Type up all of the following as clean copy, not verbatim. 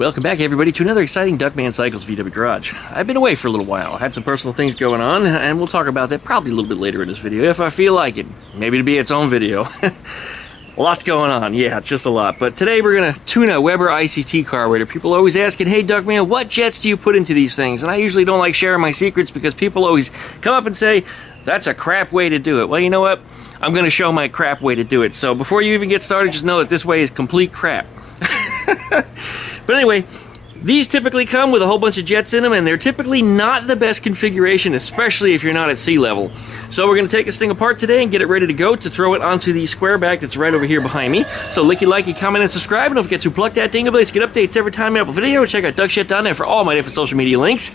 Welcome back, everybody, to another exciting DuckmanCycles VW Garage. I've been away for a little while. I had some personal things going on, and we'll talk about that probably a little bit later in this video, if I feel like it. Maybe it'll be its own video. Lots going on, yeah, just a lot. But today we're going to tune a Weber ICT carburetor. People are always asking, hey, Duckman, what jets do you put into these things? And I usually don't like sharing my secrets because people always come up and say, that's a crap way to do it. Well, you know what? I'm going to show my crap way to do it. So before you even get started, just know that this way is complete crap. But anyway, these typically come with a whole bunch of jets in them, and they're typically not the best configuration, especially if you're not at sea level. So we're going to take this thing apart today and get it ready to go to throw it onto the square back that's right over here behind me. So licky, likey, comment, and subscribe, and don't forget to plug that dingle to get updates every time I upload a video. Check out duckshit.net for all my different social media links,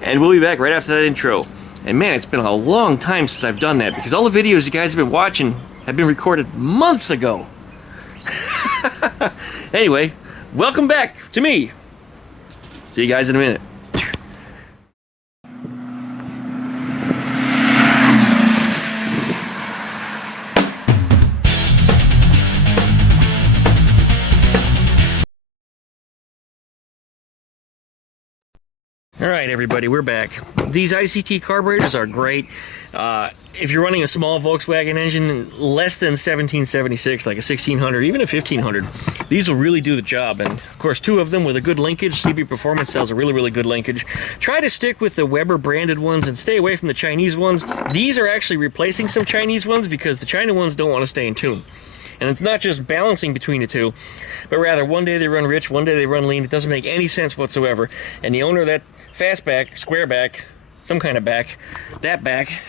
and we'll be back right after that intro. And man, it's been a long time since I've done that, because all the videos you guys have been watching have been recorded months ago. Anyway, welcome back to me. See you guys in a minute. Alright everybody, we're back. These ICT carburetors are great. If you're running a small Volkswagen engine, less than 1776, like a 1600, even a 1500, these will really do the job. And of course, two of them with a good linkage. CB Performance sells a really, really good linkage. Try to stick with the Weber branded ones and stay away from the Chinese ones. These are actually replacing some Chinese ones because the China ones don't want to stay in tune. And it's not just balancing between the two, but rather one day they run rich, one day they run lean. It doesn't make any sense whatsoever. And the owner of that fastback, square back, some kind of back, that back,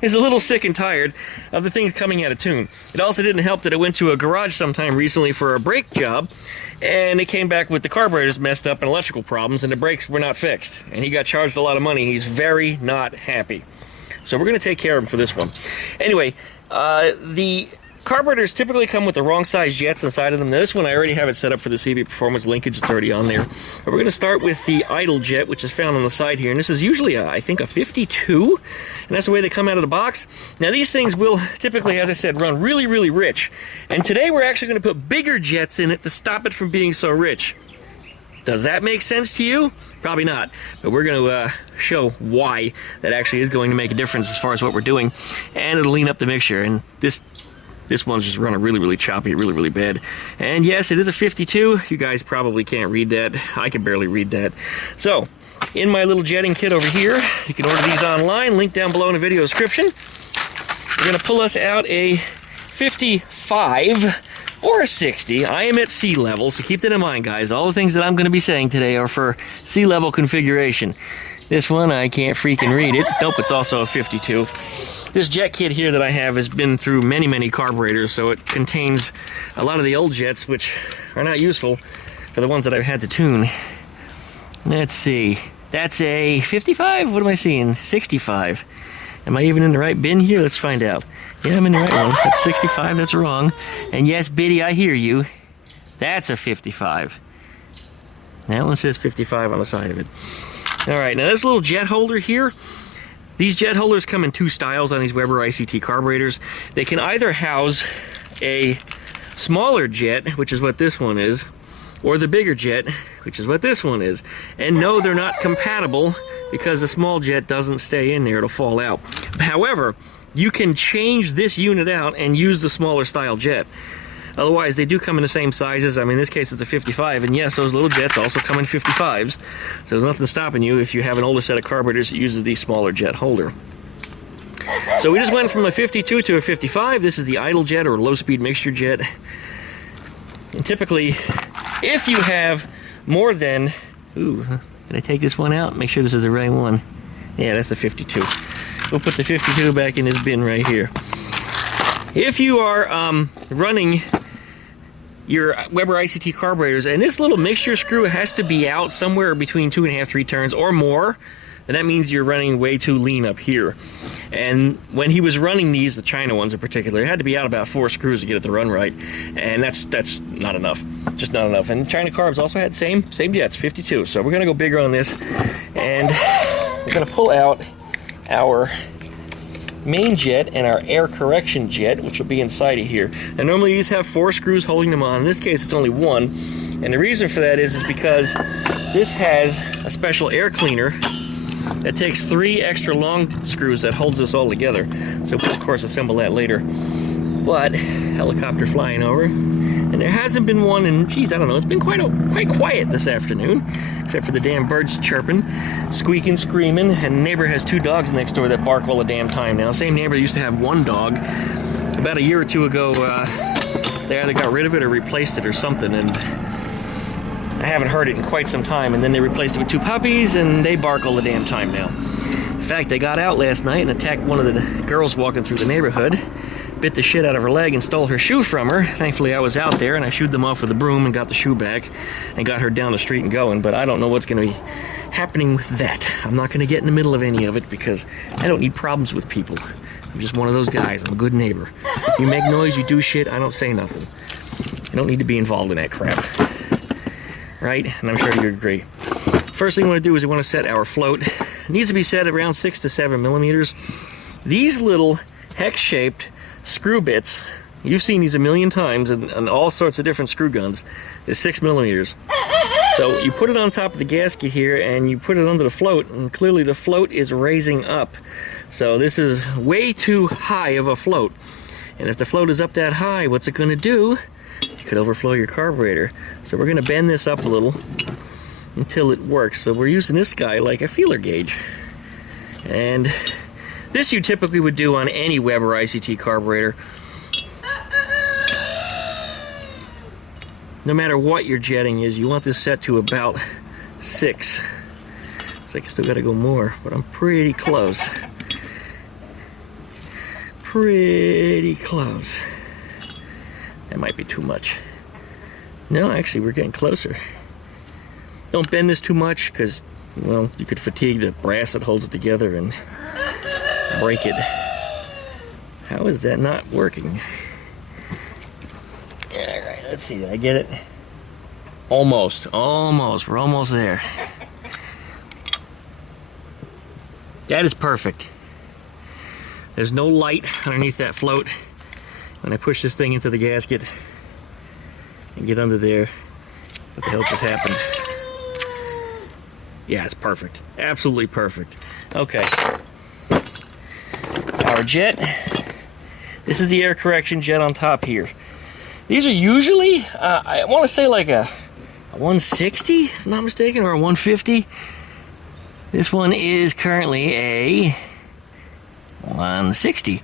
is a little sick and tired of the things coming out of tune. It also didn't help that I went to a garage sometime recently for a brake job, and they came back with the carburetors messed up and electrical problems, and the brakes were not fixed. And he got charged a lot of money. He's very not happy. So we're going to take care of him for this one. Anyway, the carburetors typically come with the wrong size jets inside of them. Now, this one I already have it set up for the CB Performance linkage. It's already on there. But we're going to start with the idle jet, which is found on the side here. And this is usually, I think, a 52. And that's the way they come out of the box. Now, these things will typically, as I said, run really, really rich. And today we're actually going to put bigger jets in it to stop it from being so rich. Does that make sense to you? Probably not. But we're going to show why that actually is going to make a difference as far as what we're doing. And it'll lean up the mixture. And this one's just running really, really choppy, really, really bad. And yes, it is a 52. You guys probably can't read that. I can barely read that. So, in my little jetting kit over here, you can order these online, link down below in the video description. We're going to pull us out a 55 or a 60. I am at sea level, so keep that in mind, guys. All the things that I'm going to be saying today are for sea level configuration. This one, I can't freaking read it. Nope, it's also a 52. This jet kit here that I have has been through many, many carburetors, so it contains a lot of the old jets, which are not useful for the ones that I've had to tune. Let's see. That's a 55? What am I seeing? 65. Am I even in the right bin here? Let's find out. Yeah, I'm in the right one. That's 65. That's wrong. And yes, Biddy, I hear you. That's a 55. That one says 55 on the side of it. All right, now this little jet holder here, these jet holders come in two styles on these Weber ICT carburetors. They can either house a smaller jet, which is what this one is, or the bigger jet, which is what this one is. And no, they're not compatible because the small jet doesn't stay in there, it'll fall out. However, you can change this unit out and use the smaller style jet. Otherwise, they do come in the same sizes. I mean, in this case, it's a 55, and yes, those little jets also come in 55s. So there's nothing stopping you if you have an older set of carburetors that uses the smaller jet holder. So we just went from a 52 to a 55. This is the idle jet or low-speed mixture jet. And typically, if you have more than... Ooh, did I take this one out? Make sure this is the right one. Yeah, that's the 52. We'll put the 52 back in this bin right here. If you are running your Weber ICT carburetors, and this little mixture screw has to be out somewhere between 2.5, 3 turns or more, then that means you're running way too lean up here. And when he was running these, the China ones in particular, it had to be out about 4 screws to get it to run right, and that's not enough, just not enough. And China carbs also had same jets, 52. So we're gonna go bigger on this, and we're gonna pull out our main jet and our air correction jet, which will be inside of here. And normally these have 4 screws holding them on. In this case, it's only 1. And the reason for that is because this has a special air cleaner that takes 3 extra long screws that holds this all together. So we'll of course assemble that later. But helicopter flying over, and there hasn't been one in, geez, I don't know, it's been quite quiet this afternoon, except for the damn birds chirping, squeaking, screaming, and the neighbor has 2 dogs next door that bark all the damn time now. Same neighbor that used to have 1 dog. About a year or 2 ago, they either got rid of it or replaced it or something, and I haven't heard it in quite some time. And then they replaced it with 2 puppies, and they bark all the damn time now. In fact, they got out last night and attacked one of the girls walking through the neighborhood, bit the shit out of her leg and stole her shoe from her. Thankfully, I was out there and I shooed them off with a broom and got the shoe back and got her down the street and going. But I don't know what's going to be happening with that. I'm not going to get in the middle of any of it because I don't need problems with people. I'm just one of those guys. I'm a good neighbor. If you make noise, you do shit, I don't say nothing. I don't need to be involved in that crap. Right? And I'm sure you agree. First thing we want to do is we want to set our float. It needs to be set around 6 to 7 millimeters. These little hex-shaped screw bits, you've seen these a million times and all sorts of different screw guns, is 6 millimeters. So you put it on top of the gasket here and you put it under the float, and clearly the float is raising up. So this is way too high of a float. And if the float is up that high, what's it going to do? It could overflow your carburetor. So we're going to bend this up a little until it works. So we're using this guy like a feeler gauge. And this you typically would do on any Web or ICT carburetor. No matter what your jetting is, you want this set to about 6. Looks like I still got to go more, but I'm pretty close. Pretty close. That might be too much. No, actually, we're getting closer. Don't bend this too much because, well, you could fatigue the brass that holds it together and break it. How is that not working? Alright, let's see, did I get it? Almost. We're almost there. That is perfect. There's no light underneath that float. When I push this thing into the gasket and get under there, what the hell just happened? Yeah, it's perfect. Absolutely perfect. Okay. Our jet. This is the air correction jet on top here. These are usually, I want to say like a 160, if I'm not mistaken, or a 150. This one is currently a 160.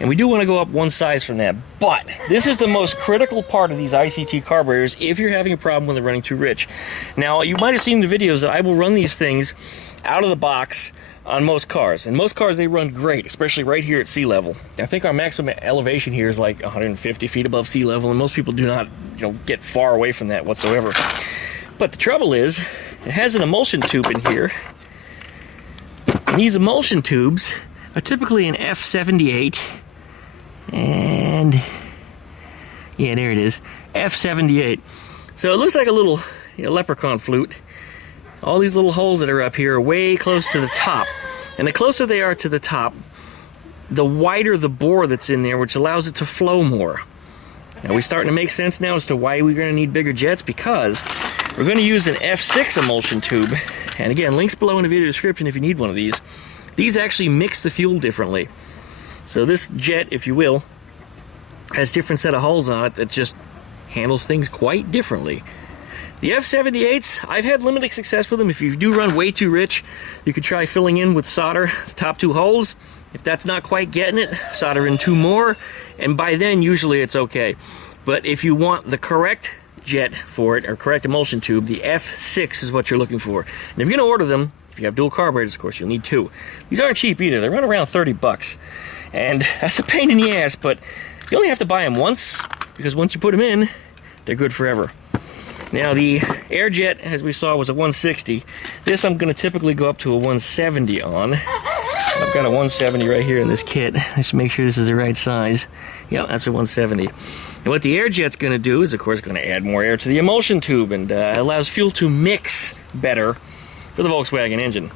And we do want to go up one size from that. But this is the most critical part of these ICT carburetors if you're having a problem when they're running too rich. Now, you might have seen in the videos that I will run these things out of the box on most cars. And most cars, they run great, especially right here at sea level. I think our maximum elevation here is like 150 feet above sea level, and most people do not, get far away from that whatsoever. But the trouble is, it has an emulsion tube in here. And these emulsion tubes are typically an F78. And yeah, there it is, F78. So it looks like a little leprechaun flute. All these little holes that are up here are way close to the top. And the closer they are to the top, the wider the bore that's in there, which allows it to flow more. Now we're starting to make sense now as to why we're going to need bigger jets, because we're going to use an F6 emulsion tube. And again, links below in the video description if you need one of these. These actually mix the fuel differently. So this jet, if you will, has a different set of holes on it that just handles things quite differently. The F78s, I've had limited success with them. If you do run way too rich, you could try filling in with solder the top 2 holes. If that's not quite getting it, solder in 2 more, and by then usually it's okay. But if you want the correct jet for it, or correct emulsion tube, the F6 is what you're looking for. And if you're going to order them, if you have dual carburetors, of course, you'll need 2. These aren't cheap either. They run around 30 bucks. And that's a pain in the ass, but you only have to buy them once, because once you put them in, they're good forever. Now the air jet, as we saw, was a 160. This I'm going to typically go up to a 170 on. I've got a 170 right here in this kit. Let's make sure this is the right size. Yeah, that's a 170. And what the air jet's going to do is, of course, going to add more air to the emulsion tube, and allows fuel to mix better for the Volkswagen engine.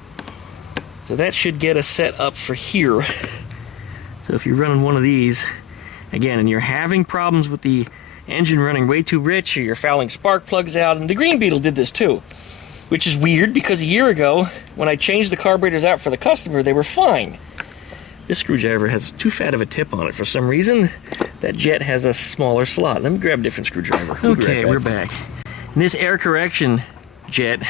So that should get us set up for here. So if you're running one of these, again, and you're having problems with the engine running way too rich, or you're fouling spark plugs out. And the Green Beetle did this too, which is weird because a year ago, when I changed the carburetors out for the customer, they were fine. This screwdriver has too fat of a tip on it for some reason. That jet has a smaller slot. Let me grab a different screwdriver. Okay, we're back. And this air correction jet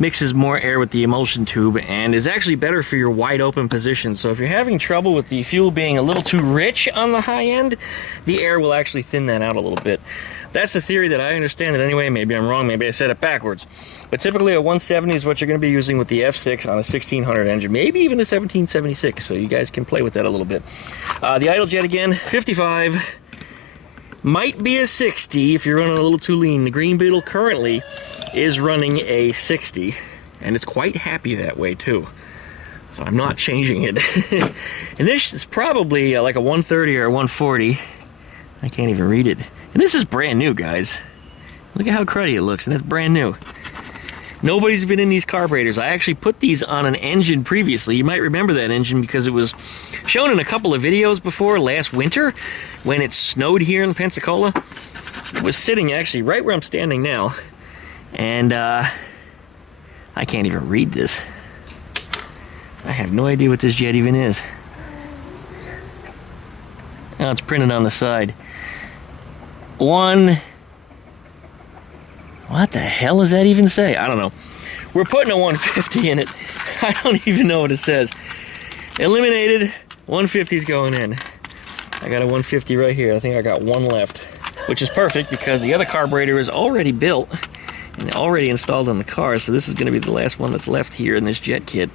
mixes more air with the emulsion tube and is actually better for your wide open position. So if you're having trouble with the fuel being a little too rich on the high end, the air will actually thin that out a little bit. That's the theory that I understand it anyway. Maybe I'm wrong, maybe I said it backwards. But typically a 170 is what you're going to be using with the F6 on a 1600 engine, maybe even a 1776, so you guys can play with that a little bit. The idle jet again, 55. Might be a 60 if you're running a little too lean. The Green Beetle currently is running a 60, and it's quite happy that way too. So I'm not changing it. And this is probably like a 130 or a 140. I can't even read it. And this is brand new, guys. Look at how cruddy it looks, and it's brand new. Nobody's been in these carburetors. I actually put these on an engine previously. You might remember that engine because it was shown in a couple of videos before last winter when it snowed here in Pensacola. It was sitting actually right where I'm standing now. And I can't even read this. I have no idea what this jet even is. Oh, it's printed on the side. What the hell does that even say? I don't know. We're putting a 150 in it. I don't even know what it says. Eliminated, 150's going in. I got a 150 right here. I think I got one left, which is perfect because the other carburetor is already built and already installed on the car, so this is going to be the last one that's left here in this jet kit.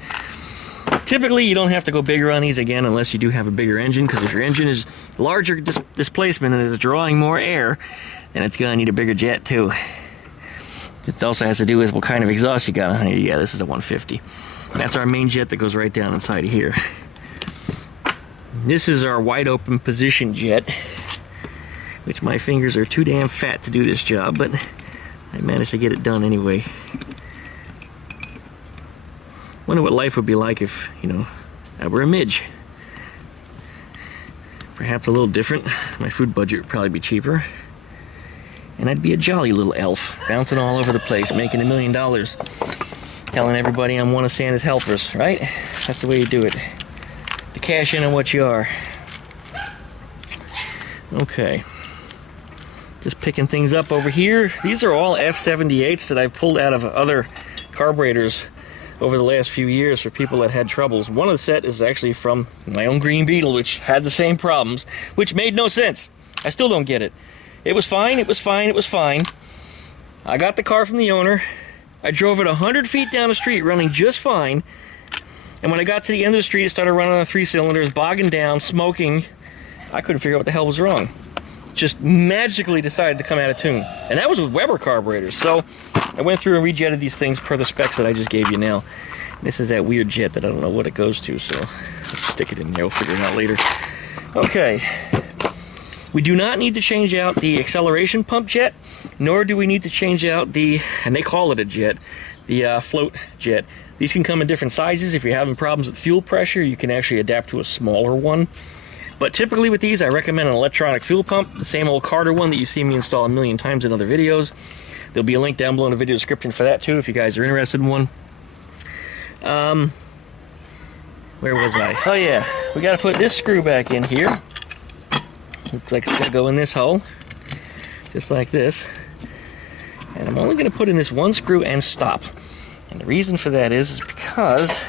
Typically, you don't have to go bigger on these again unless you do have a bigger engine, because if your engine is larger displacement and is drawing more air, then it's going to need a bigger jet too. It also has to do with what kind of exhaust you got on here. Yeah, this is a 150. That's our main jet that goes right down inside of here. This is our wide open position jet, which my fingers are too damn fat to do this job, but I managed to get it done anyway. Wonder what life would be like if, you know, I were a midge. Perhaps a little different. My food budget would probably be cheaper. And I'd be a jolly little elf, bouncing all over the place, making $1 million. Telling everybody I'm one of Santa's helpers, right? That's the way you do it. To cash in on what you are. Okay. Just picking things up over here. These are all F78s that I've pulled out of other carburetors over the last few years for people that had troubles. One of the set is actually from my own Green Beetle, which had the same problems, which made no sense. I still don't get it. It was fine, it was fine, it was fine. I got the car from the owner. I drove it 100 feet down the street running just fine. And when I got to the end of the street, it started running on 3 cylinders, bogging down, smoking. I couldn't figure out what the hell was wrong. Just magically decided to come out of tune. And that was with Weber carburetors. So I went through and rejetted these things per the specs that I just gave you now. And this is that weird jet that I don't know what it goes to, so I'll just stick it in there. We'll figure it out later. Okay. We do not need to change out the acceleration pump jet, nor do we need to change out the, and they call it a jet, the float jet. These can come in different sizes. If you're having problems with fuel pressure, you can actually adapt to a smaller one. But typically with these, I recommend an electronic fuel pump, the same old Carter one that you see me install a million times in other videos. There'll be a link down below in the video description for that too, if you guys are interested in one. Where was I? Oh yeah, we gotta put this screw back in here. Looks like it's gonna go in this hole, just like this. And I'm only gonna put in this one screw and stop. And the reason for that is because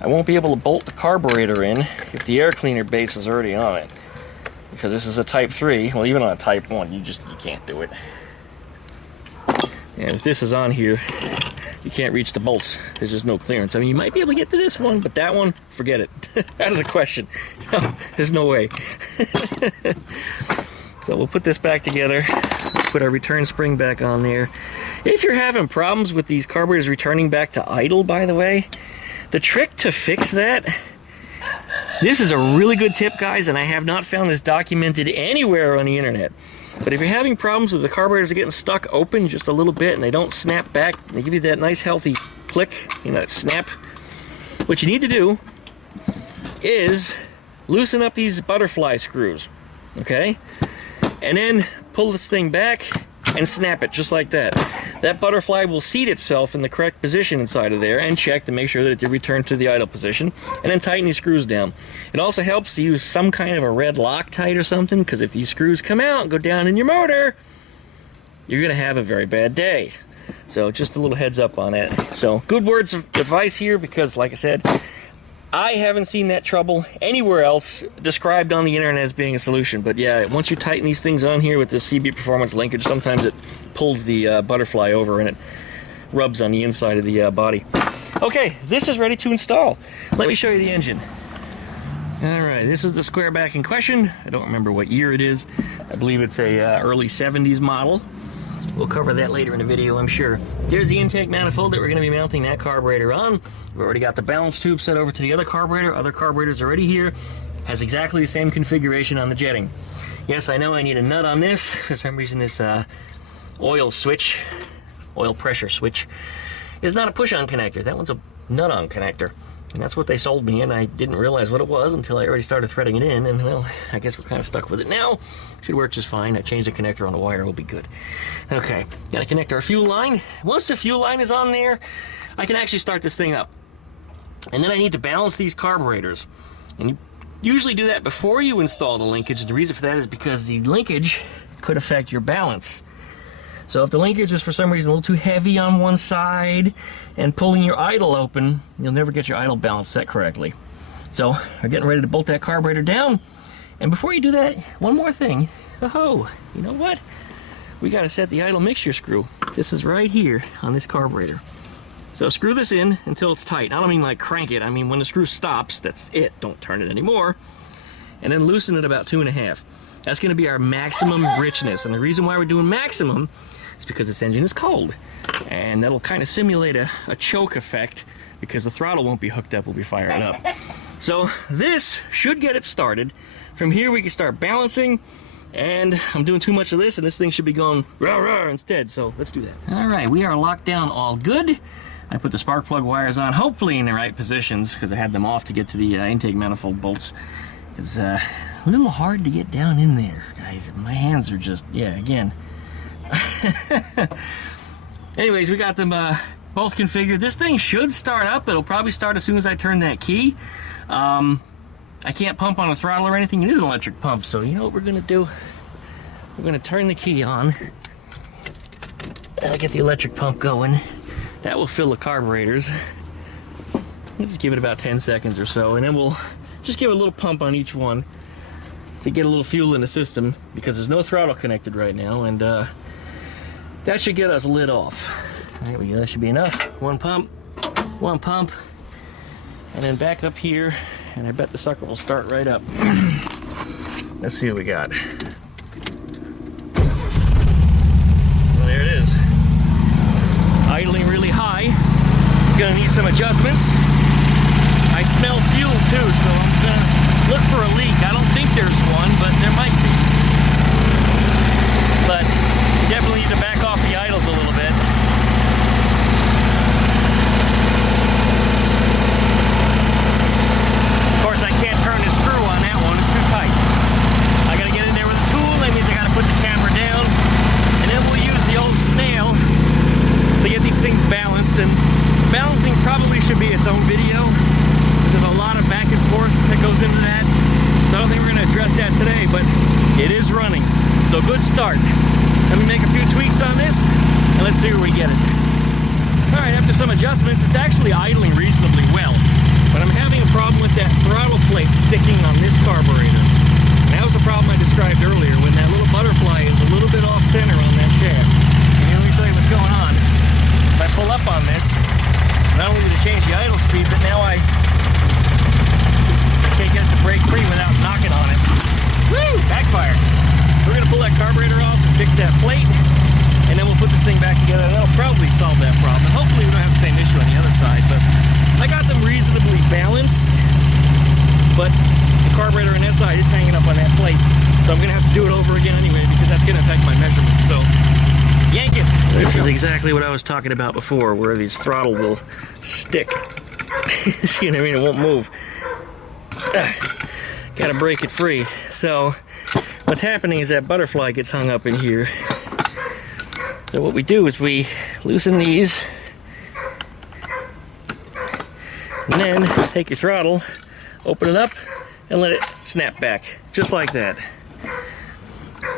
I won't be able to bolt the carburetor in if the air cleaner base is already on it. Because this is a Type 3, well even on a Type 1, you can't do it. And if this is on here, you can't reach the bolts. There's just no clearance. I mean, you might be able to get to this one, but that one, forget it. Out of the question. No, there's no way. So we'll put this back together. Put our return spring back on there. If you're having problems with these carburetors returning back to idle, by the way, the trick to fix that, this is a really good tip, guys, and I have not found this documented anywhere on the internet. But if you're having problems with the carburetors getting stuck open just a little bit and they don't snap back, they give you that nice healthy click, you know, that snap, what you need to do is loosen up these butterfly screws, okay? And then pull this thing back and snap it just like that. That butterfly will seat itself in the correct position inside of there and check to make sure that it did return to the idle position, and then tighten these screws down. It also helps to use some kind of a red Loctite or something, because if these screws come out and go down in your motor, you're going to have a very bad day. So just a little heads up on that. So good words of advice here, because like I said, I haven't seen that trouble anywhere else described on the internet as being a solution. But yeah, once you tighten these things on here with this CB Performance linkage, sometimes it pulls the butterfly over and it rubs on the inside of the body. Okay, this is ready to install. Let me show you the engine. All right, this is the square back in question. I don't remember what year it is. I believe it's a early 70s model. We'll cover that later in the video, I'm sure. There's the intake manifold that we're going to be mounting that carburetor on. We've already got the balance tube set over to the other carburetor. Other carburetor's already here. Has exactly the same configuration on the jetting. Yes, I know I need a nut on this. For some reason, this oil switch, oil pressure switch, is not a push-on connector. That one's a nut-on connector. And that's what they sold me, and I didn't realize what it was until I already started threading it in, and well, I guess we're kind of stuck with it now. Should work just fine. I changed the connector on the wire, we'll be good. Okay, gotta connect our fuel line. Once the fuel line is on there, I can actually start this thing up. And then I need to balance these carburetors. And you usually do that before you install the linkage, and the reason for that is because the linkage could affect your balance. So if the linkage is for some reason a little too heavy on one side and pulling your idle open, you'll never get your idle balance set correctly. So we're getting ready to bolt that carburetor down. And before you do that, one more thing. Oh, you know what? We got to set the idle mixture screw. This is right here on this carburetor. So screw this in until it's tight. I don't mean like crank it. I mean when the screw stops, that's it. Don't turn it anymore. And then loosen it about 2.5. That's going to be our maximum richness. And the reason why we're doing maximum is because this engine is cold. And that'll kind of simulate a choke effect because the throttle won't be hooked up, we'll be firing up. So this should get it started. From here we can start balancing, and I'm doing too much of this and this thing should be going rah rah instead, so let's do that. All right, we are locked down all good. I put the spark plug wires on, hopefully in the right positions, because I had them off to get to the intake manifold bolts. It's a little hard to get down in there, guys. My hands are just, yeah, again. Anyways, we got them both configured. This thing should start up. It'll probably start as soon as I turn that key. I can't pump on a throttle or anything. It is an electric pump, so you know what we're gonna do? We're gonna turn the key on. That'll get the electric pump going. That will fill the carburetors. We'll just give it about 10 seconds or so, and then we'll just give it a little pump on each one to get a little fuel in the system, because there's no throttle connected right now, and that should get us lit off. There we go, that should be enough. One pump, and then back up here, and I bet the sucker will start right up. Let's see what we got. Well, there it is. Idling really high. Gonna need some adjustments. I smell fuel too, so I'm gonna look for a leak. I don't think there's one, but there might be. But you definitely need to back off the idles a little bit. Of course, I can't turn this screw on that one, it's too tight. I gotta get in there with a tool, that means I gotta put the camera down, and then we'll use the old snail to get these things balanced. And balancing probably should be its own video. There's a lot of back and forth that goes into that. So I don't think we're going to address that today, but it is running. So good start. Let me make a few tweaks on this, and let's see where we get it. All right, after some adjustments, it's actually idling reasonably well. But I'm having a problem with that throttle plate sticking on this carburetor. And that was the problem I described earlier, when that little butterfly is a little bit off center on that shaft. And let me show you what's going on. If I pull up on this, not only did it change the idle speed, but now I can't get it to break free without knocking on it. Woo! Backfire. We're going to pull that carburetor off and fix that plate, and then we'll put this thing back together. That'll probably solve that problem. And hopefully we don't have the same issue on the other side, but I got them reasonably balanced, but the carburetor on that side is hanging up on that plate. So I'm going to have to do it over again anyway, because that's going to affect my measurements. So yank it. This is exactly what I was talking about before, where these throttle will stick. You know what I mean? It won't move. Gotta break it free. So what's happening is that butterfly gets hung up in here. So what we do is we loosen these, and then take your throttle, open it up, and let it snap back, just like that.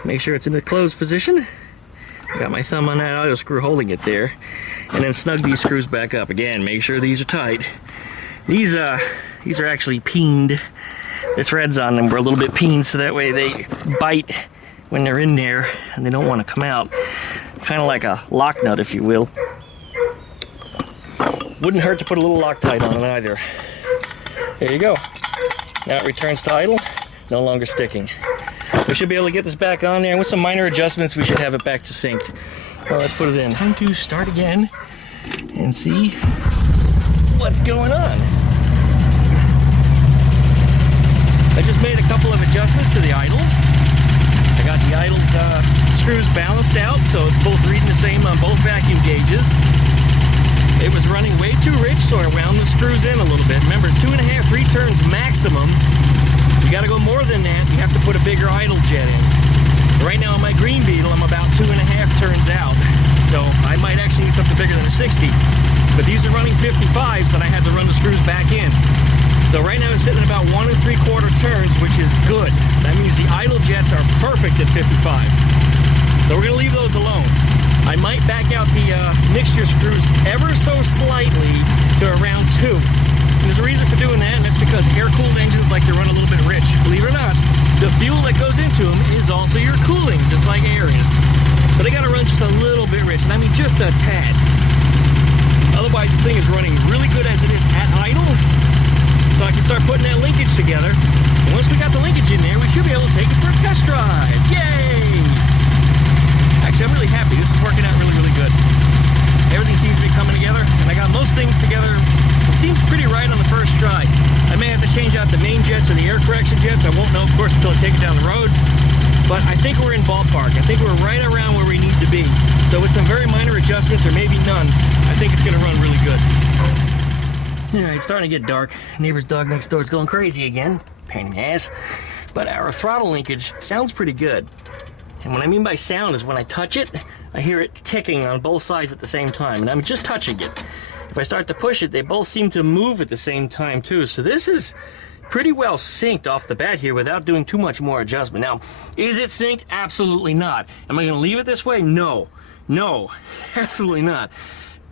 Make sure it's in the closed position. Got my thumb on that auto screw holding it there. And then snug these screws back up. Again, make sure these are tight. These are actually peened. The threads on them were a little bit peened, so that way they bite when they're in there and they don't want to come out. Kind of like a lock nut, if you will. Wouldn't hurt to put a little Loctite on it either. There you go. Now it returns to idle, no longer sticking. We should be able to get this back on there, and with some minor adjustments, we should have it back to synced. Well, let's put it in. Time to start again and see what's going on. I just made a couple of adjustments to the idles. I got the idles screws balanced out, so it's both reading the same on both vacuum gauges. It was running way too rich, so I wound the screws in a little bit. Remember, 2.5 returns maximum. You gotta go more than that. You have to put a bigger idle jet in. Right now on my green Beetle, I'm about 2.5 turns out. So I might actually need something bigger than a 60. But these are running 55s, and I had to run the screws back in. So right now I'm sitting at about 1 3/4 turns, which is good. That means the idle jets are perfect at 55. So we're gonna leave those alone. I might back out the mixture screws ever so slightly to around 2. And there's a reason for doing that, and that's because air-cooled engines like to run a little bit rich. Believe it or not, the fuel that goes into them is also your cooling, just like air is. So they gotta run just a little bit rich, and I mean just a tad. Otherwise, this thing is running really good as it is at idle. So I can start putting that linkage together. And once we got the linkage in there, we should be able to take it for a test drive. Yay! Actually, I'm really happy. This is working out really, really good. Everything seems to be coming together, and I got most things together. It seems pretty right on the first try. I may have to change out the main jets or the air correction jets. I won't know, of course, until I take it down the road. But I think we're in ballpark. I think we're right around where we need to be. So with some very minor adjustments, or maybe none, I think it's going to run really good. All right, it's starting to get dark. Neighbor's dog next door is going crazy again. Pain in the ass. But our throttle linkage sounds pretty good. And what I mean by sound is when I touch it, I hear it ticking on both sides at the same time. And I'm just touching it. If I start to push it, they both seem to move at the same time too. So this is pretty well synced off the bat here without doing too much more adjustment. Now, is it synced? Absolutely not. Am I going to leave it this way? No. No, absolutely not.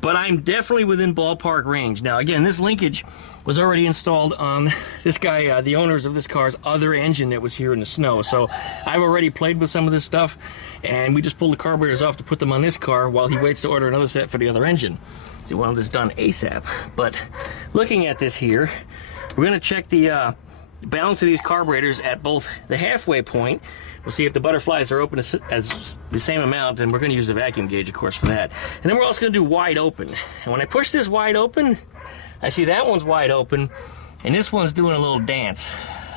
But I'm definitely within ballpark range. Now, again, this linkage was already installed on this guy, the owners of this car's other engine that was here in the snow. So I've already played with some of this stuff, and we just pulled the carburetors off to put them on this car while he waits to order another set for the other engine. So he wanted this done ASAP. But looking at this here, we're going to check the balance of these carburetors at both the halfway point. We'll see if the butterflies are open as the same amount, and we're going to use the vacuum gauge, of course, for that. And then we're also going to do wide open. And when I push this wide open, I see that one's wide open, and this one's doing a little dance.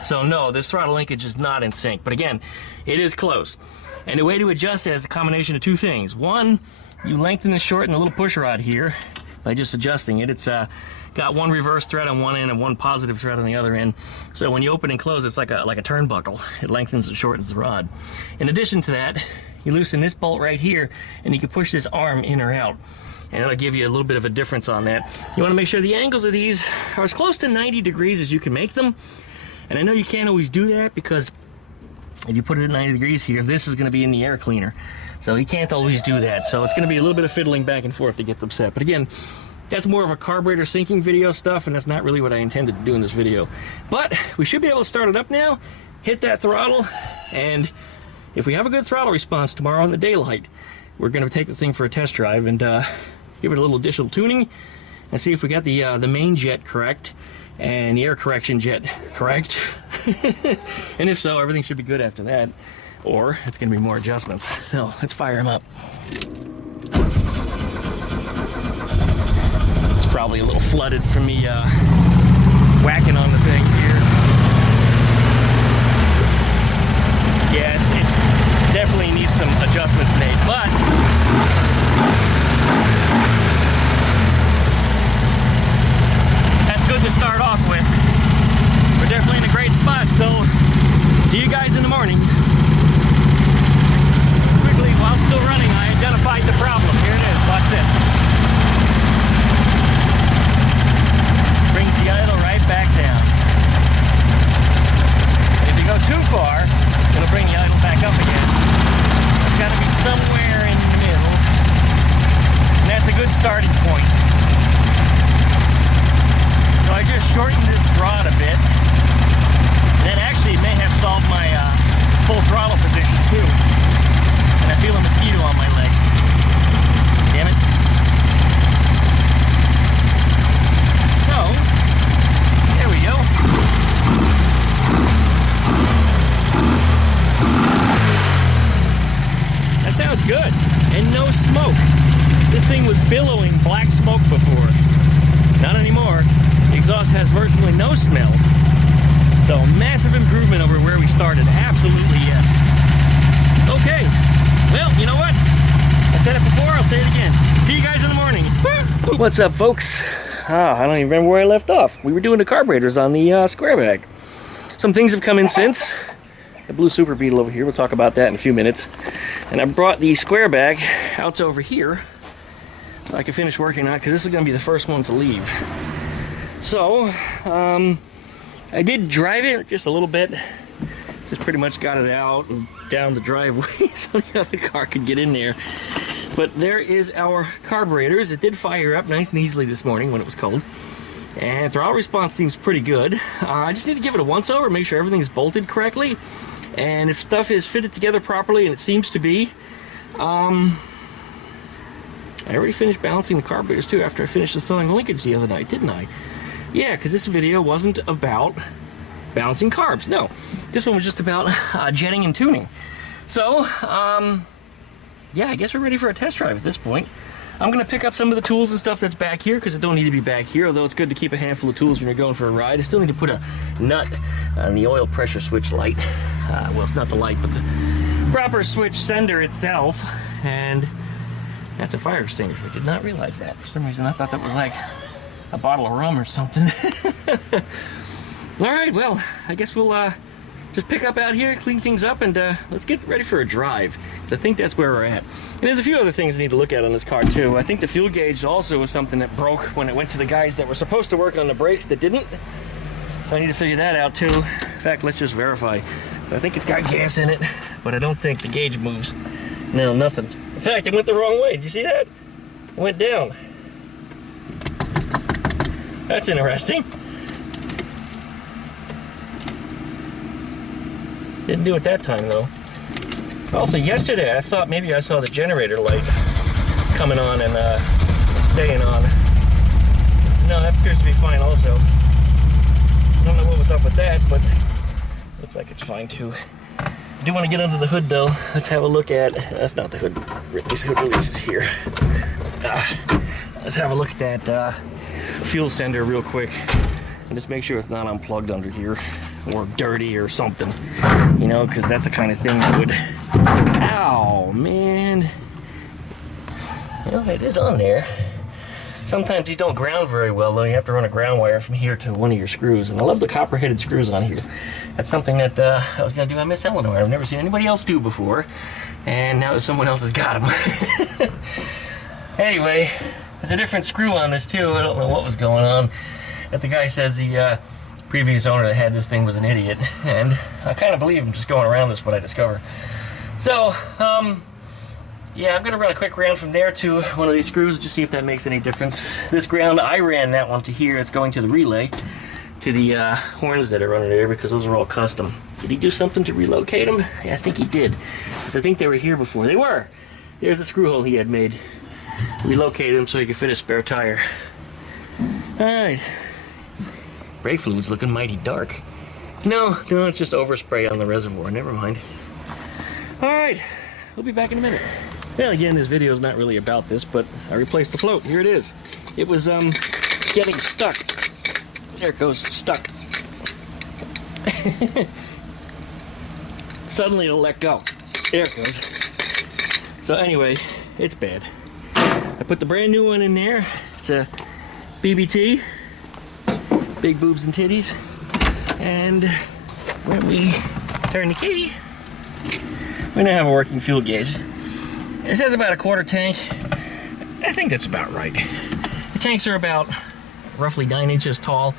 So no, this throttle linkage is not in sync. But again, it is close. And the way to adjust it is a combination of two things. One, you lengthen and shorten the little push rod here by just adjusting it. It's got one reverse thread on one end and one positive thread on the other end. So when you open and close, it's like a turnbuckle. It lengthens and shortens the rod. In addition to that, you loosen this bolt right here, and you can push this arm in or out. And it'll give you a little bit of a difference on that. You want to make sure the angles of these are as close to 90 degrees as you can make them. And I know you can't always do that because if you put it at 90 degrees here, this is going to be in the air cleaner. So you can't always do that. So it's going to be a little bit of fiddling back and forth to get them set. But again, that's more of a carburetor syncing video stuff, and that's not really what I intended to do in this video. But we should be able to start it up now, hit that throttle, and if we have a good throttle response tomorrow in the daylight, we're going to take this thing for a test drive and give it a little additional tuning and see if we got the main jet correct and the air correction jet correct. And if so, everything should be good after that. Or it's going to be more adjustments. So let's fire them up. It's probably a little flooded from me whacking on the thing here. Yeah, it definitely needs some adjustments made, but that's good to start off with. We're definitely in a great spot, so see you guys in the morning. starting point. So I just shortened this rod a bit. And that actually may have solved my full throttle position too. And I feel a mosquito on my leg. Damn it. So, there we go. That sounds good. And no smoke. This thing was billowing black smoke before. Not anymore. The exhaust has virtually no smell. So, massive improvement over where we started. Absolutely yes. Okay. Well, you know what? I said it before, I'll say it again. See you guys in the morning. What's up, folks? I don't even remember where I left off. We were doing the carburetors on the square bag. Some things have come in since. The blue Super Beetle over here, we'll talk about that in a few minutes. And I brought the square bag out to over here so I can finish working on it, because this is going to be the first one to leave. So, I did drive it just a little bit. Just pretty much got it out and down the driveway so the other car could get in there. But there is our carburetors. It did fire up nice and easily this morning when it was cold. And throttle response seems pretty good. I just need to give it a once over, make sure everything's bolted correctly. And if stuff is fitted together properly, and it seems to be, I already finished balancing the carburetors too after I finished installing the linkage the other night, didn't I? Yeah, because this video wasn't about balancing carbs. No, this one was just about jetting and tuning. So, yeah, I guess we're ready for a test drive at this point. I'm going to pick up some of the tools and stuff that's back here, because it don't need to be back here, although it's good to keep a handful of tools when you're going for a ride. I still need to put a nut on the oil pressure switch light. Well, it's not the light, but the proper switch sender itself. And that's a fire extinguisher. I did not realize that. For some reason, I thought that was like a bottle of rum or something. All right, well, I guess we'll just pick up out here, clean things up, and let's get ready for a drive. I think that's where we're at. And there's a few other things I need to look at on this car too. I think the fuel gauge also was something that broke when it went to the guys that were supposed to work on the brakes that didn't. So I need to figure that out too. In fact, let's just verify. I think it's got gas in it, but I don't think the gauge moves. No, nothing. In fact, it went the wrong way. Did you see that? It went down. That's interesting. Didn't do it that time though. Also, yesterday I thought maybe I saw the generator light coming on and staying on. No, that appears to be fine also. I don't know what was up with that, but looks like it's fine too. I do want to get under the hood though. Let's have a look at, that's not the hood, this hood release is here. Let's have a look at that fuel sender real quick and just make sure it's not unplugged under here or dirty or something, you know, because that's the kind of thing that would, ow, man. Well, it is on there. Sometimes these don't ground very well, though. You have to run a ground wire from here to one of your screws. And I love the copper-headed screws on here. That's something that I was going to do on Miss Eleanor. I've never seen anybody else do before. And now someone else has got them. Anyway, there's a different screw on this, too. I don't know what was going on. But the guy says the previous owner that had this thing was an idiot. And I kind of believe him, just going around this, what I discover. So, yeah, I'm going to run a quick round from there to one of these screws, just see if that makes any difference. This ground, I ran that one to here. It's going to the relay, to the horns that are under there, because those are all custom. Did he do something to relocate them? Yeah, I think he did, because I think they were here before. They were. There's a screw hole he had made. Relocated them so he could fit a spare tire. All right. Brake fluid's looking mighty dark. No, it's just overspray on the reservoir. Never mind. All right, we'll be back in a minute. Well, again, this video is not really about this, but I replaced the float. Here it is. It was getting stuck. There it goes, stuck. Suddenly it'll let go. There it goes. So anyway, it's bad. I put the brand new one in there. It's a BBT, big boobs and titties. And when we turn the key, we're gonna have a working fuel gauge. It says about a quarter tank. I think that's about right. The tanks are about roughly 9 inches tall,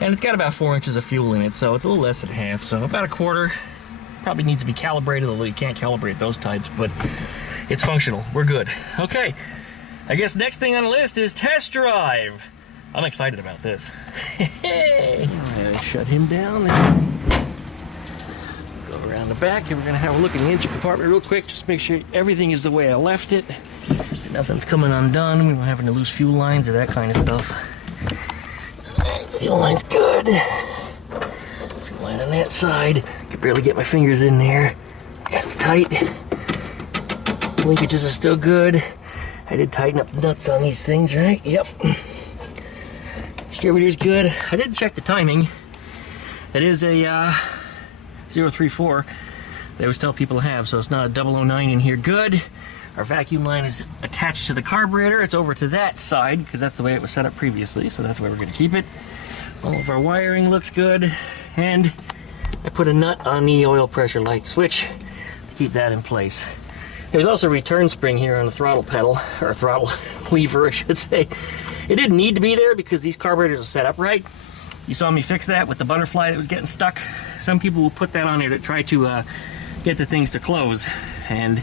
and it's got about 4 inches of fuel in it, so it's a little less than half. So about a quarter. Probably needs to be calibrated, although you can't calibrate those types, but it's functional. We're good. Okay, I guess next thing on the list is test drive. I'm excited about this. Shut him down. Go around the back and we're gonna have a look in the engine compartment real quick. Just make sure everything is the way I left it. Nothing's coming undone. We don't have any loose fuel lines or that kind of stuff. Fuel line's good. Fuel line on that side. I can barely get my fingers in there. Yeah, it's tight. Linkages are still good. I did tighten up the nuts on these things, right? Yep. Distributor's good. I did check the timing. It is a 034. They always tell people to have, so it's not a 009 in here. Good. Our vacuum line is attached to the carburetor. It's over to that side because that's the way it was set up previously, so that's where we're going to keep it. All of our wiring looks good, and I put a nut on the oil pressure light switch to keep that in place. There's also a return spring here on the throttle pedal, or throttle lever, I should say. It didn't need to be there because these carburetors are set up right. You saw me fix that with the butterfly that was getting stuck. Some people will put that on there to try to get the things to close, and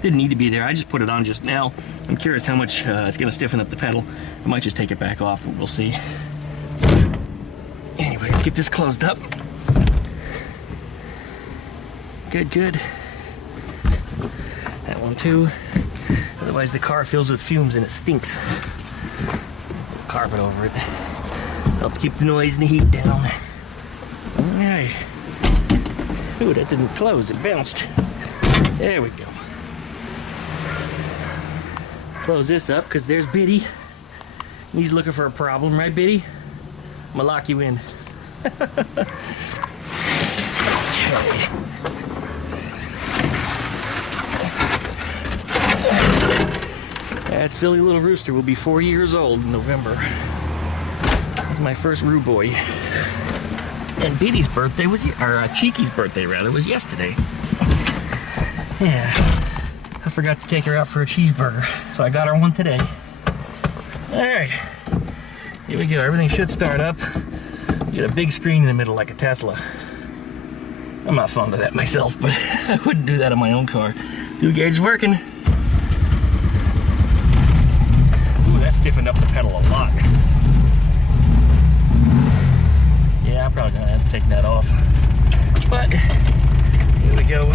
didn't need to be there. I just put it on just now. I'm curious how much it's going to stiffen up the pedal. I might just take it back off, but we'll see. Anyway, let's get this closed up. Good, good. That one too. Otherwise the car fills with fumes and it stinks. Carpet over it. Help keep the noise and the heat down. Alright. Ooh, that didn't close, it bounced. There we go. Close this up because there's Biddy. He's looking for a problem, right, Biddy? I'm gonna lock you in. Okay. That silly little rooster will be 4 years old in November. That's my first Roo boy. And Biddy's birthday was, or Cheeky's birthday rather, was yesterday. Yeah. I forgot to take her out for a cheeseburger, so I got her one today. Alright, here we go. Everything should start up. You got a big screen in the middle like a Tesla. I'm not fond of that myself, but I wouldn't do that on my own car. Fuel gauge is working. Ooh, that stiffened up the pedal a lot. Yeah, I'm probably gonna have to take that off. But, here we go.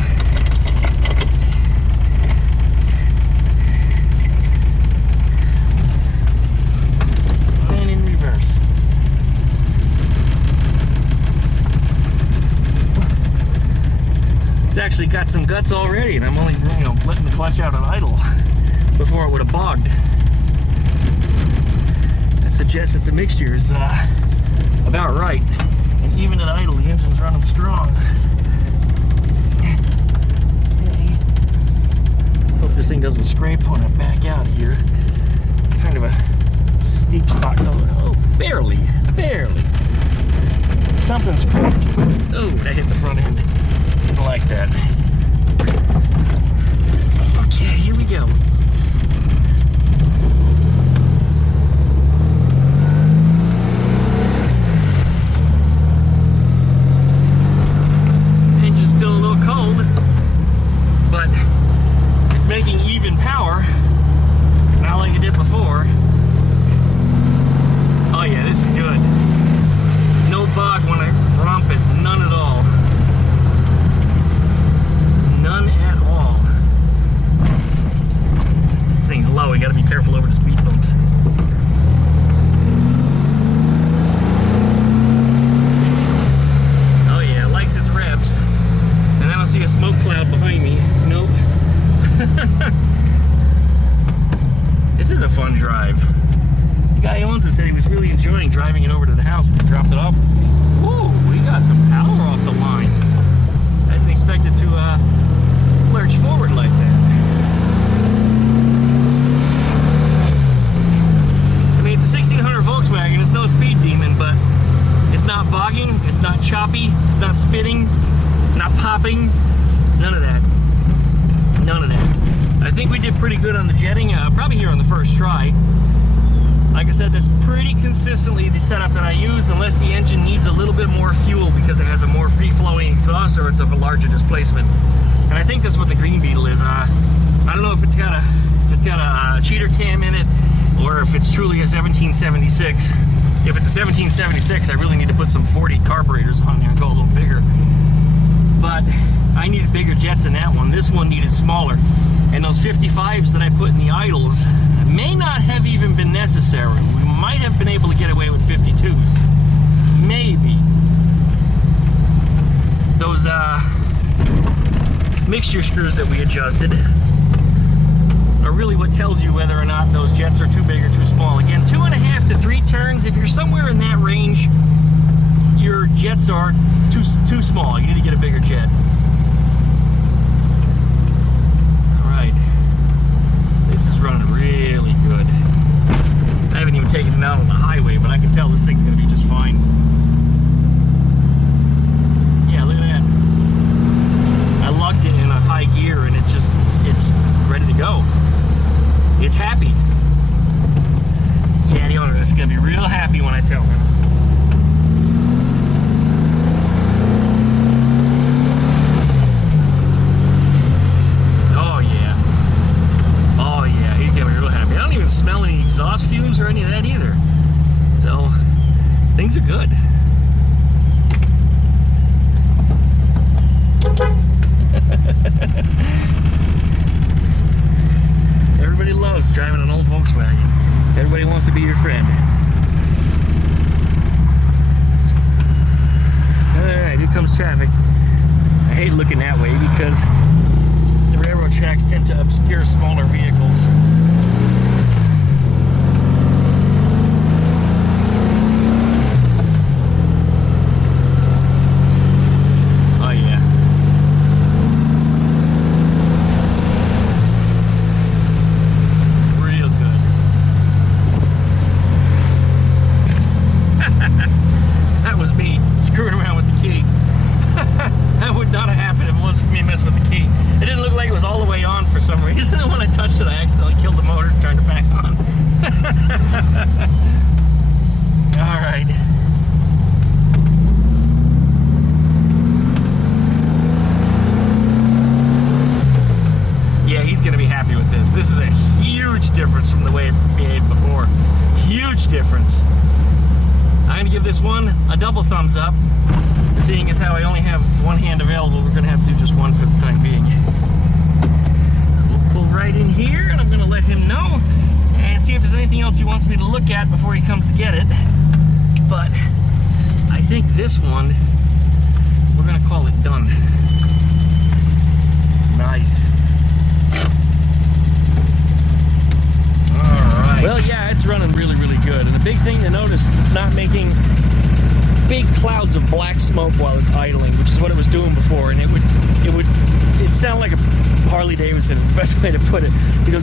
Actually got some guts already, and I'm only letting the clutch out at idle before it would have bogged. That suggests that the mixture is about right, and even at idle the engine's running strong. Okay. Hope this thing doesn't scrape when I back out here. It's kind of a steep spot going. Oh, barely. Something scraped. Oh, that hit the front end. Like that. Okay, here we go. Engine's still a little cold, but it's making even power, not like it did before. Oh yeah, this is good. No bog when I romp it, none at all. None at all. This thing's low, we gotta be careful over the speed bumps. Oh yeah, it likes its revs. And I don't see a smoke cloud behind me. Nope. This is a fun drive. The guy who owns it said he was really enjoying driving it over to the house when he dropped it off. Whoa, we got some power off the line. I didn't expect it to lurch forward like that. I mean, it's a 1600 Volkswagen, it's no speed demon, but it's not bogging, it's not choppy, it's not spitting, not popping, none of that. None of that. I think we did pretty good on the jetting, probably here on the first try. Like I said, that's pretty consistently the setup that I use, unless the engine needs a little bit more fuel because it has a more free-flowing exhaust or it's of a larger displacement. And I think that's what the Green Beetle is. I don't know if it's got a cheater cam in it. or if it's truly a 1776. If it's a 1776, I really need to put some 40 carburetors on there and go a little bigger. But I needed bigger jets in that one. This one needed smaller. And those 55s that I put in the idles may not have even been necessary. We might have been able to get away with 52s. Maybe. Those mixture screws that we adjusted are really what tells you whether or not those jets are too big or too small. Again, 2.5 to 3 turns. If you're somewhere in that range, your jets are too small. You need to get a bigger jet. Running really good. I haven't even taken it out on the highway, but I can tell this thing's going to be just fine. Yeah, look at that. I lugged it in a high gear and it's ready to go. It's happy. Yeah, the owner is going to be real happy when I tell him. Smell any exhaust fumes or any of that either. So things are good. Everybody loves driving an old Volkswagen. Everybody wants to be your friend. Alright, here comes traffic. I hate looking that way because the railroad tracks tend to obscure smaller vehicles. Thumbs up. Seeing as how I only have one hand available, we're going to have to do just one for the time being. We'll pull right in here and I'm going to let him know and see if there's anything else he wants me to look at before he comes to get it. But I think this one, we're going to call it done. Nice. Alright. Well, yeah, it's running really, really good. And the big thing to notice is it's not making big clouds of black smoke while it's idling, which is what it was doing before, and it sounded like a Harley Davidson, the best way to put it. You know,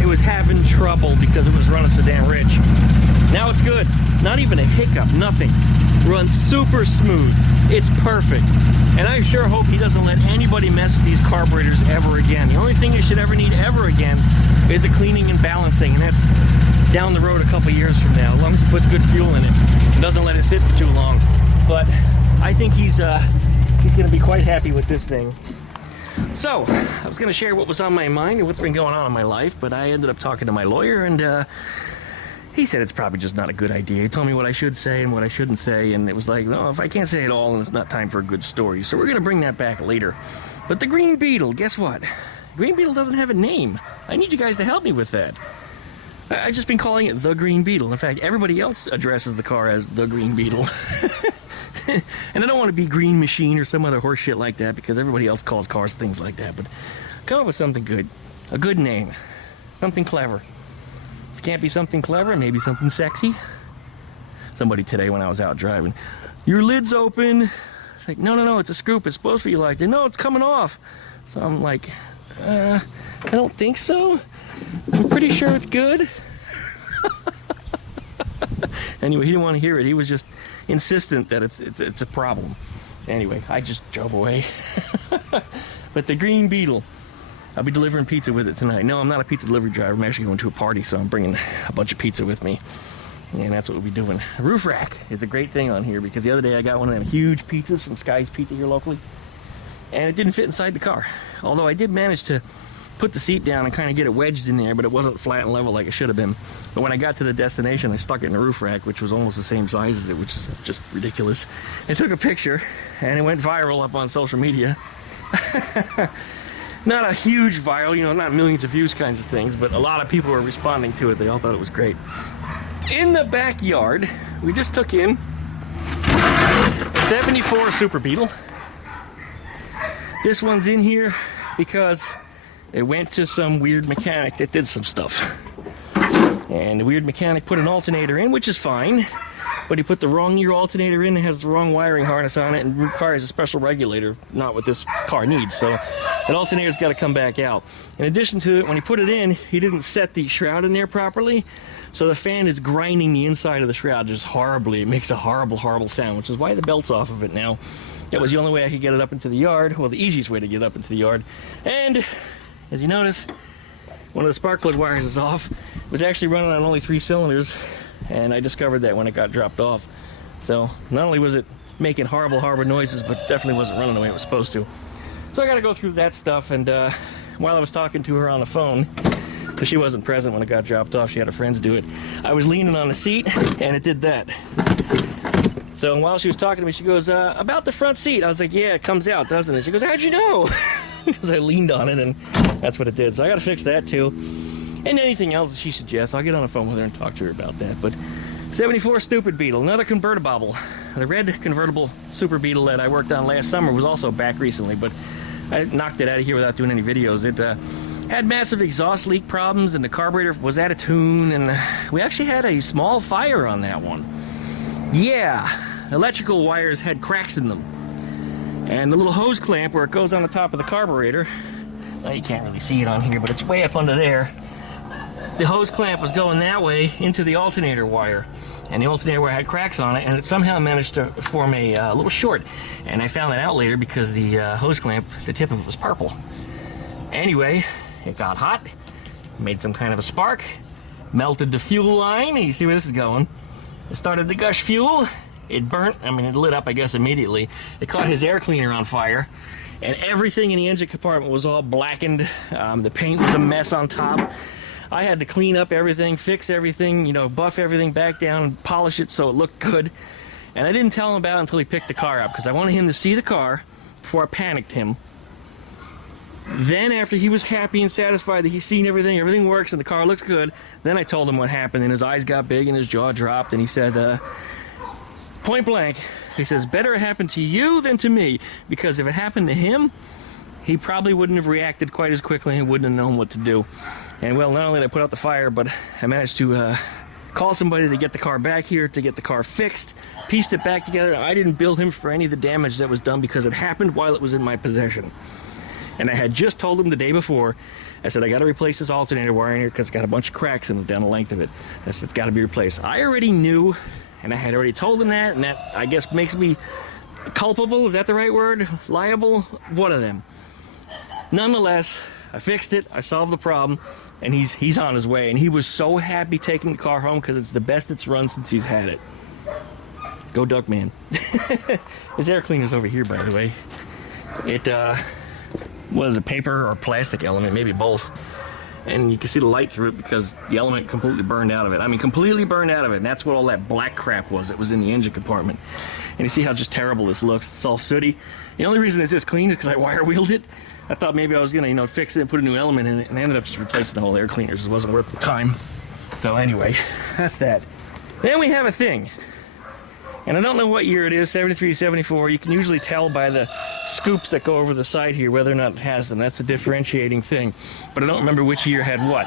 it was having trouble because it was running so damn rich. Now it's good. Not even a hiccup, nothing. Runs super smooth. It's perfect. And I sure hope he doesn't let anybody mess with these carburetors ever again. The only thing you should ever need ever again is a cleaning and balancing, and that's down the road a couple years from now, as long as he puts good fuel in it and doesn't let it sit for too long. But I think he's going to be quite happy with this thing. So, I was going to share what was on my mind and what's been going on in my life, but I ended up talking to my lawyer, and he said it's probably just not a good idea. He told me what I should say and what I shouldn't say, and it was like, no, if I can't say it all, then it's not time for a good story. So we're going to bring that back later. But the Green Beetle, guess what? Green Beetle doesn't have a name. I need you guys to help me with that. I've just been calling it the Green Beetle. In fact, everybody else addresses the car as the Green Beetle. And I don't want to be Green Machine or some other horse shit like that, because everybody else calls cars things like that. But come up with something good. A good name. Something clever. If it can't be something clever, maybe something sexy. Somebody today when I was out driving, your lid's open. It's like, no, it's a scoop. It's supposed to be like that. No, it's coming off. So I'm like, I don't think so. I'm pretty sure it's good. Anyway, he didn't want to hear it. He was just insistent that it's a problem. Anyway, I just drove away. But the Green Beetle, I'll be delivering pizza with it tonight. No, I'm not a pizza delivery driver. I'm actually going to a party, so I'm bringing a bunch of pizza with me. And that's what we'll be doing. A roof rack is a great thing on here, because the other day I got one of them huge pizzas from Sky's Pizza here locally, and it didn't fit inside the car. Although I did manage to put the seat down and kind of get it wedged in there, but it wasn't flat and level like it should have been. But when I got to the destination, I stuck it in a roof rack, which was almost the same size as it, which is just ridiculous. I took a picture, and it went viral up on social media. Not a huge viral, you know, not millions of views kinds of things, but a lot of people were responding to it. They all thought it was great. In the backyard, we just took in a 74 Super Beetle. This one's in here because it went to some weird mechanic that did some stuff. And the weird mechanic put an alternator in, which is fine, but he put the wrong year alternator in, it has the wrong wiring harness on it, and requires a special regulator, not what this car needs. So that alternator's got to come back out. In addition to it, when he put it in, he didn't set the shroud in there properly, so the fan is grinding the inside of the shroud just horribly. It makes a horrible, horrible sound, which is why the belt's off of it now. That was the only way I could get it up into the yard, well, the easiest way to get up into the yard. And as you notice, one of the spark plug wires is off. It was actually running on only 3 cylinders, and I discovered that when it got dropped off. So not only was it making horrible, horrible noises, but definitely wasn't running the way it was supposed to. So I got to go through that stuff, and while I was talking to her on the phone, because she wasn't present when it got dropped off, she had her friends do it, I was leaning on the seat, and it did that. So while she was talking to me, she goes, about the front seat. I was like, yeah, it comes out, doesn't it? She goes, how'd you know? Because I leaned on it, and that's what it did. So I got to fix that, too. And anything else she suggests, I'll get on the phone with her and talk to her about that. But 74 Stupid Beetle, another convertible. The red convertible Super Beetle that I worked on last summer was also back recently, but I knocked it out of here without doing any videos. It had massive exhaust leak problems, and the carburetor was out of tune, and we actually had a small fire on that one. Yeah, electrical wires had cracks in them. And the little hose clamp where it goes on the top of the carburetor, well, you can't really see it on here, but it's way up under there. The hose clamp was going that way into the alternator wire. And the alternator wire had cracks on it, and it somehow managed to form a little short. And I found that out later because the hose clamp, the tip of it was purple. Anyway, it got hot, made some kind of a spark, melted the fuel line. You see where this is going. It started to gush fuel. It burnt, I mean, it lit up, I guess, immediately. It caught his air cleaner on fire, and everything in the engine compartment was all blackened. The paint was a mess on top. I had to clean up everything, fix everything, you know, buff everything back down, and polish it so it looked good. And I didn't tell him about it until he picked the car up, because I wanted him to see the car before I panicked him. Then, after he was happy and satisfied that he's seen everything works, and the car looks good, then I told him what happened, and his eyes got big and his jaw dropped, and he said, point blank, he says, better it happened to you than to me, because if it happened to him, he probably wouldn't have reacted quite as quickly and wouldn't have known what to do. And well, not only did I put out the fire, but I managed to call somebody to get the car back here, to get the car fixed, pieced it back together. I didn't bill him for any of the damage that was done because it happened while it was in my possession. And I had just told him the day before, I said, I got to replace this alternator wire in here because it's got a bunch of cracks in it down the length of it. I said, it's got to be replaced. I already knew, and I had already told him that, and that, I guess, makes me culpable. Is that the right word? Liable? One of them. Nonetheless, I fixed it. I solved the problem, and he's on his way. And he was so happy taking the car home because it's the best it's run since he's had it. Go Duckman. His air cleaner's over here, by the way. It was a paper or plastic element, maybe both. And you can see the light through it because the element completely burned out of it. I mean, completely burned out of it. And that's what all that black crap was that was in the engine compartment. And you see how just terrible this looks. It's all sooty. The only reason it's this clean is because I wire wheeled it. I thought maybe I was gonna, you know, fix it and put a new element in it, and I ended up just replacing the whole air cleaners. It wasn't worth the time. So anyway, that's that. Then we have a thing. And I don't know what year it is, 73, 74. You can usually tell by the scoops that go over the side here whether or not it has them. That's the differentiating thing. But I don't remember which year had what.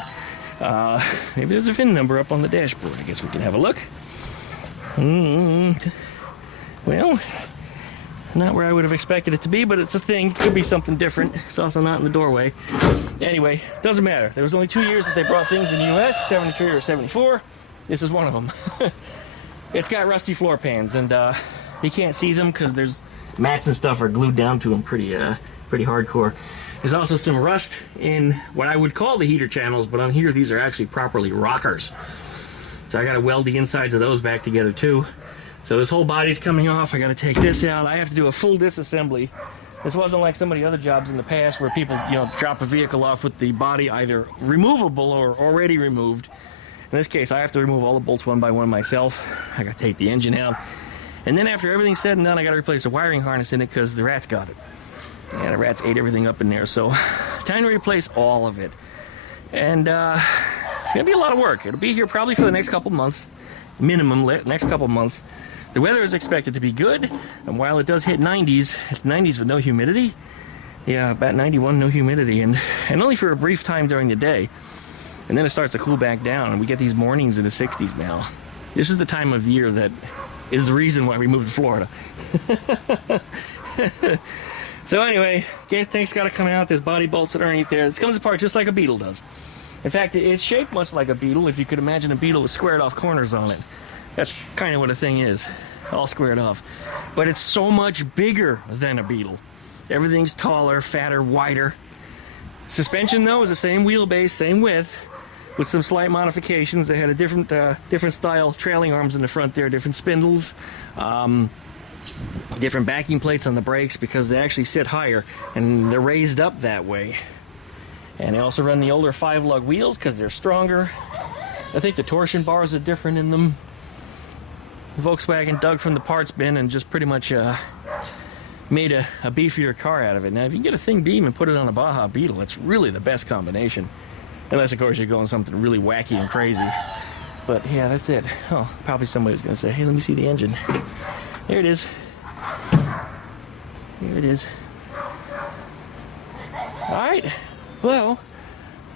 Maybe there's a VIN number up on the dashboard. I guess we can have a look. Well, not where I would have expected it to be, but it's a thing. Could be something different. It's also not in the doorway. Anyway, doesn't matter. There was only 2 years that they brought things in the U.S., 73 or 74. This is one of them. It's got rusty floor pans, and you can't see them because there's mats and stuff are glued down to them pretty hardcore. There's also some rust in what I would call the heater channels, but on here these are actually properly rockers. So I got to weld the insides of those back together too. So this whole body's coming off. I got to take this out. I have to do a full disassembly This wasn't like some of the other jobs in the past where people, you know, drop a vehicle off with the body either removable or already removed. In this case, I have to remove all the bolts one by one myself. I gotta take the engine out. And then after everything's said and done, I gotta replace the wiring harness in it because the rats got it. Yeah, the rats ate everything up in there. So, time to replace all of it. And it's gonna be a lot of work. It'll be here probably for the next couple months. Minimum, next couple months. The weather is expected to be good, and while it does hit 90s, it's 90s with no humidity. Yeah, about 91, no humidity, and only for a brief time during the day. And then it starts to cool back down, and we get these mornings in the 60s now. This is the time of year that is the reason why we moved to Florida. So anyway, gas tank's got to come out. There's body bolts that are underneath there. This comes apart just like a Beetle does. In fact, it's shaped much like a Beetle. If you could imagine a Beetle with squared off corners on it. That's kind of what a thing is, all squared off. But it's so much bigger than a Beetle. Everything's taller, fatter, wider. Suspension, though, is the same wheelbase, same width, with some slight modifications. They had a different style trailing arms in the front there, different spindles, different backing plates on the brakes because they actually sit higher and they're raised up that way. And they also run the older 5-lug wheels because they're stronger. I think the torsion bars are different in them. Volkswagen dug from the parts bin and just pretty much made a beefier car out of it. Now, if you can get a Thing Beam and put it on a Baja Beetle, it's really the best combination. Unless, of course, you're going something really wacky and crazy. But, yeah, that's it. Oh, probably somebody's going to say, hey, let me see the engine. There it is. Here it is. All right. Well,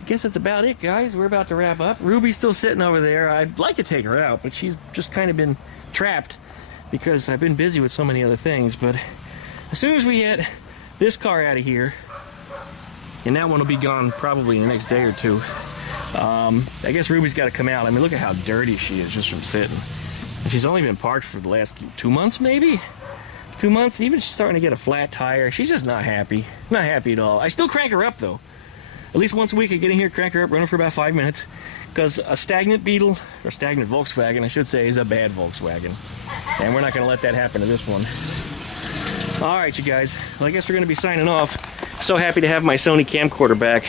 I guess that's about it, guys. We're about to wrap up. Ruby's still sitting over there. I'd like to take her out, but she's just kind of been trapped because I've been busy with so many other things. But as soon as we get this car out of here, and that one will be gone probably in the next day or two, I guess Ruby's got to come out. I mean, look at how dirty she is just from sitting. And she's only been parked for the last 2 months, maybe? 2 months? Even she's starting to get a flat tire. She's just not happy. Not happy at all. I still crank her up, though. At least once a week I get in here, crank her up, run her for about 5 minutes. Because a stagnant Beetle, or stagnant Volkswagen, I should say, is a bad Volkswagen. And we're not going to let that happen to this one. All right, you guys. Well, I guess we're going to be signing off. So happy to have my Sony camcorder back.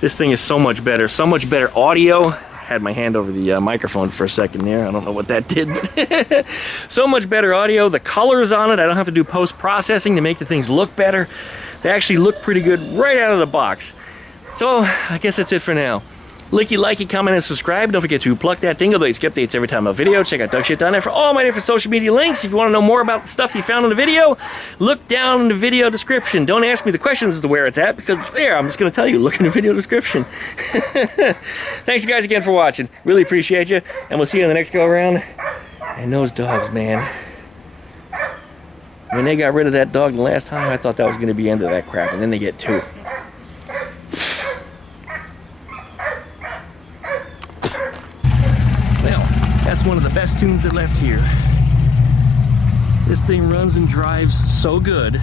This thing is so much better. So much better audio. Had my hand over the microphone for a second there. I don't know what that did. But so much better audio. The colors on it, I don't have to do post-processing to make the things look better. They actually look pretty good right out of the box. So, I guess that's it for now. Licky, likey, comment, and subscribe. Don't forget to pluck that dingle bell to get updates every time I video. Check out DuckShit.net for all my different social media links. If you want to know more about the stuff you found in the video, look down in the video description. Don't ask me the questions as to where it's at, because it's there. I'm just going to tell you, look in the video description. Thanks, you guys, again for watching. Really appreciate you, and we'll see you in the next go-around. And those dogs, man. When they got rid of that dog the last time, I thought that was going to be the end of that crap, and then they get two. That's one of the best tunes that left here. This thing runs and drives so good.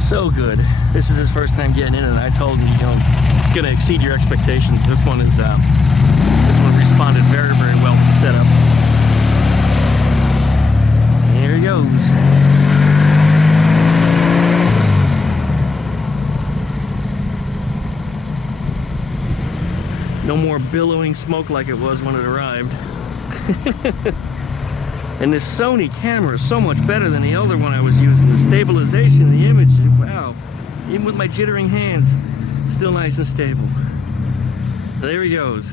So good. This is his first time getting in it, and I told him, you know, it's going to exceed your expectations. This one responded very, very well to the setup. Here he goes. No more billowing smoke like it was when it arrived. And this Sony camera is so much better than the other one I was using. The stabilization, the image, wow. Even with my jittering hands, still nice and stable. There he goes.